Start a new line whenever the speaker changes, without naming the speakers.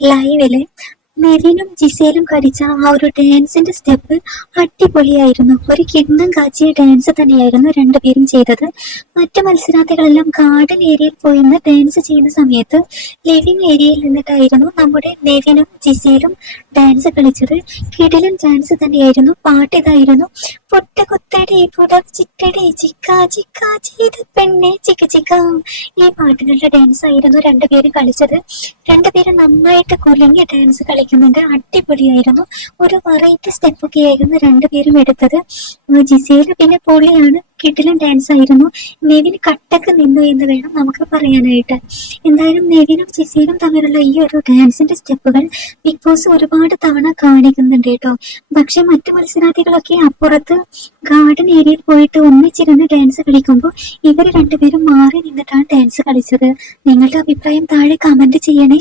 ലൈവിൽ മെറിനും ജിസേലും കടിച്ച ആ ഒരു ഡാൻസിന്റെ സ്റ്റെപ്പ് അടിപൊളിയായിരുന്നു. ഒരു കിണ്ണം കാച്ചിയ ഡാൻസ് തന്നെയായിരുന്നു രണ്ടുപേരും ചെയ്തത്. മറ്റു മത്സരാർത്ഥികളെല്ലാം ഗാർഡൻ ഏരിയയിൽ പോയി ഡാൻസ് ചെയ്യുന്ന സമയത്ത് ലിവിംഗ് ഏരിയയിൽ നിന്നിട്ടായിരുന്നു നമ്മുടെ നെവിനും ജിസേലും ഡാൻസ് കളിച്ചത്. കിടിലൻ ഡാൻസ് തന്നെയായിരുന്നു. പാട്ട് ഈ പാട്ടിനുള്ള ഡാൻസ് ആയിരുന്നു രണ്ടുപേരും കളിച്ചത്. രണ്ടുപേരും നന്നായിട്ട് കുലുങ്ങി ഡാൻസ് കളിക്കുന്നുണ്ട്. അടിപൊളിയായിരുന്നു. ഒരു വെറൈറ്റി സ്റ്റെപ്പൊക്കെ ആയിരുന്നു രണ്ടുപേരും എടുത്തത്. ജിസേൽ പിന്നെ പൊളിയാണ്. കിടിലൻ ഡാൻസ് ആയിരുന്നു. നെവിൻ കട്ടക്ക് നിന്നു എന്ന് വേണം നമുക്ക് പറയാനായിട്ട്. എന്തായാലും നെവിനും ചിസീനും തമ്മിലുള്ള ഈ ഒരു ഡാൻസിന്റെ സ്റ്റെപ്പുകൾ ബിഗ് ബോസ് ഒരുപാട് തവണ കാണിക്കുന്നുണ്ട് കേട്ടോ. പക്ഷെ മറ്റു മത്സരാർത്ഥികളൊക്കെ അപ്പുറത്ത് ഗാർഡൻ ഏരിയയിൽ പോയിട്ട് ഒന്നിച്ചിരുന്ന് ഡാൻസ് കളിക്കുമ്പോൾ ഇവർ രണ്ടുപേരും മാറി നിന്നിട്ടാണ് ഡാൻസ് കളിച്ചത്. നിങ്ങളുടെ അഭിപ്രായം താഴെ കമന്റ് ചെയ്യണേ.